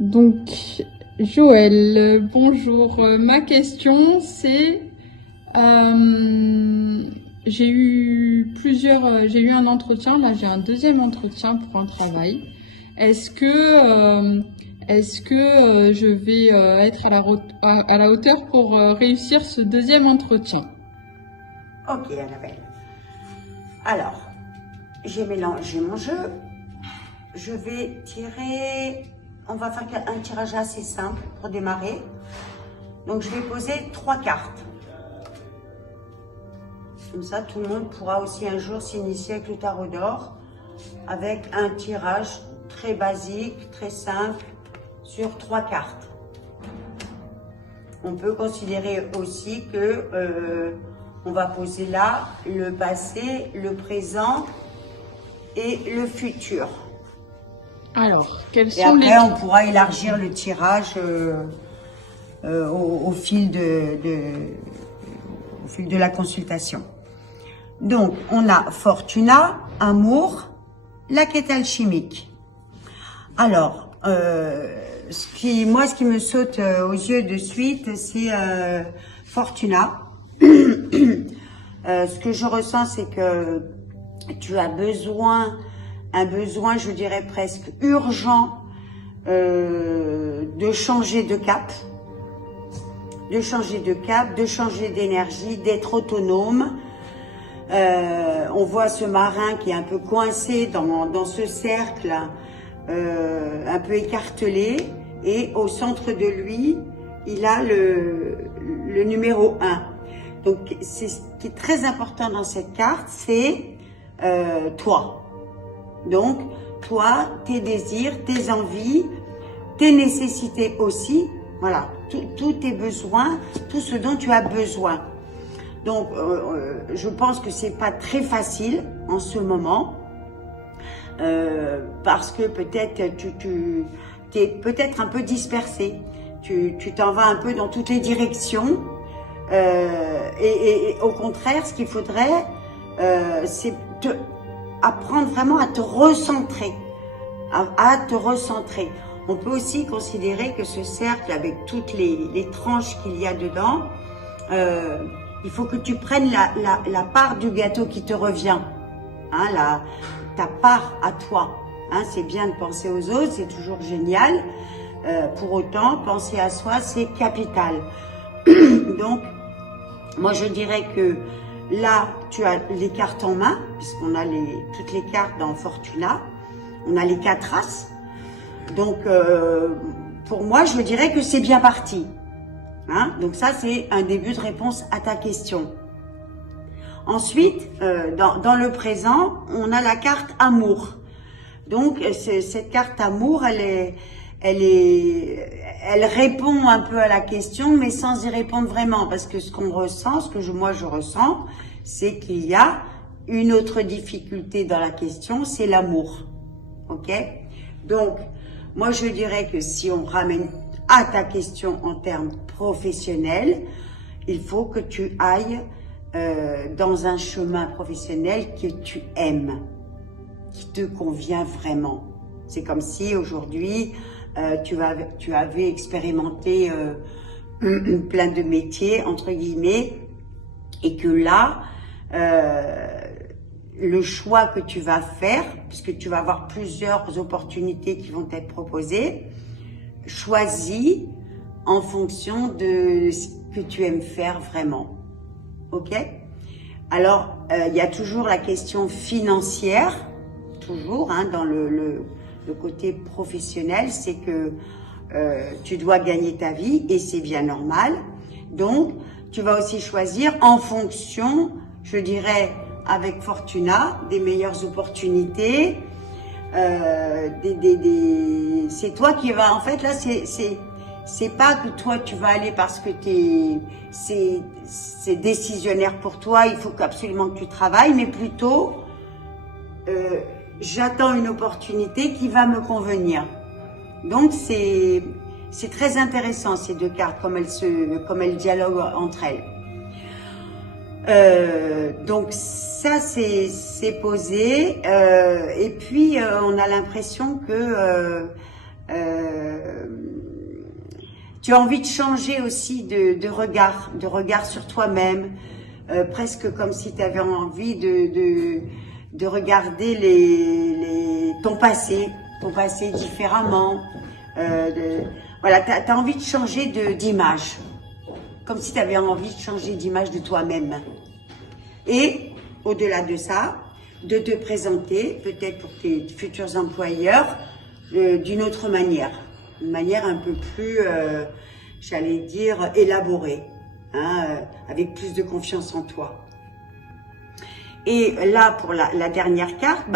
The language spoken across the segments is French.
Donc, Joël, bonjour. Ma question, c'est, j'ai eu un entretien. Là, j'ai un deuxième entretien pour un travail. Est-ce que, je vais être à la hauteur pour réussir ce deuxième entretien? Ok, Annabelle. Alors, j'ai mélangé mon jeu. Je vais tirer... On va faire un tirage assez simple pour démarrer. Donc, je vais poser 3 cartes. Comme ça, tout le monde pourra aussi un jour s'initier avec le tarot d'or avec un tirage très basique, très simple, sur 3 cartes. On peut considérer aussi que on va poser là le passé, le présent et le futur. Alors, quels sont et après, on pourra élargir le tirage au fil de la consultation. Donc, on a Fortuna, Amour, la quête alchimique. Alors, ce qui me saute aux yeux de suite, c'est Fortuna. Ce que je ressens, c'est que tu as un besoin, je dirais presque urgent, de changer de cap, de changer d'énergie, d'être autonome. On voit ce marin qui est un peu coincé dans ce cercle, un peu écartelé, et au centre de lui, il a le numéro 1. Donc, ce qui est très important dans cette carte, c'est toi. Donc, toi, tes désirs, tes envies, tes nécessités aussi, voilà, tous tes besoins, tout ce dont tu as besoin. Donc, je pense que c'est pas très facile en ce moment, parce que peut-être tu es peut-être un peu dispersé, tu t'en vas un peu dans toutes les directions, et au contraire, ce qu'il faudrait, c'est apprendre vraiment à te recentrer, à te recentrer. On peut aussi considérer que ce cercle, avec toutes les tranches qu'il y a dedans, il faut que tu prennes la part du gâteau qui te revient, hein, ta part à toi. Hein, c'est bien de penser aux autres, c'est toujours génial. Pour autant, penser à soi, c'est capital. Donc, moi je dirais que là, tu as les cartes en main, puisqu'on a toutes les cartes dans Fortuna. On a les 4 as. Donc, pour moi, je dirais que c'est bien parti. Hein? Donc ça, c'est un début de réponse à ta question. Ensuite, dans le présent, on a la carte Amour. Donc, cette carte Amour, elle répond un peu à la question, mais sans y répondre vraiment, parce que ce qu'on ressent, moi je ressens, c'est qu'il y a une autre difficulté dans la question, c'est l'amour. Ok? Donc, moi je dirais que si on ramène à ta question en termes professionnels, il faut que tu ailles dans un chemin professionnel que tu aimes, qui te convient vraiment. C'est comme si aujourd'hui, tu avais expérimenté plein de métiers, entre guillemets, et que là, le choix que tu vas faire, puisque tu vas avoir plusieurs opportunités qui vont être proposées, choisis en fonction de ce que tu aimes faire vraiment. Ok? Alors, il y a toujours la question financière, toujours, hein, dans le côté professionnel, c'est que tu dois gagner ta vie et c'est bien normal. Donc, tu vas aussi choisir en fonction, je dirais, avec Fortuna, des meilleures opportunités. C'est toi qui vas, en fait, là, c'est pas que toi tu vas aller parce que c'est décisionnaire pour toi, il faut absolument que tu travailles, mais plutôt j'attends une opportunité qui va me convenir. Donc c'est très intéressant ces deux cartes, comme elles dialoguent entre elles. Donc ça c'est posé, et puis on a l'impression que Tu as envie de changer aussi de regard sur toi-même, presque comme si tu avais envie de regarder ton passé différemment. Voilà, tu as envie de changer d'image, comme si tu avais envie de changer d'image de toi-même. Et au-delà de ça, de te présenter, peut-être pour tes futurs employeurs, d'une autre manière. Une manière un peu plus, j'allais dire, élaborée, hein, avec plus de confiance en toi. Et là, pour la dernière carte,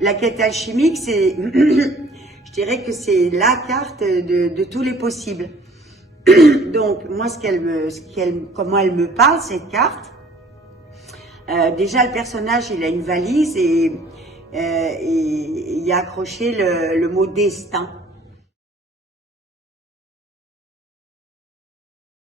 la quête alchimique, c'est, je dirais que c'est la carte de tous les possibles. Donc, moi, comment elle me parle, cette carte, déjà, le personnage, il a une valise et il y a accroché le mot destin.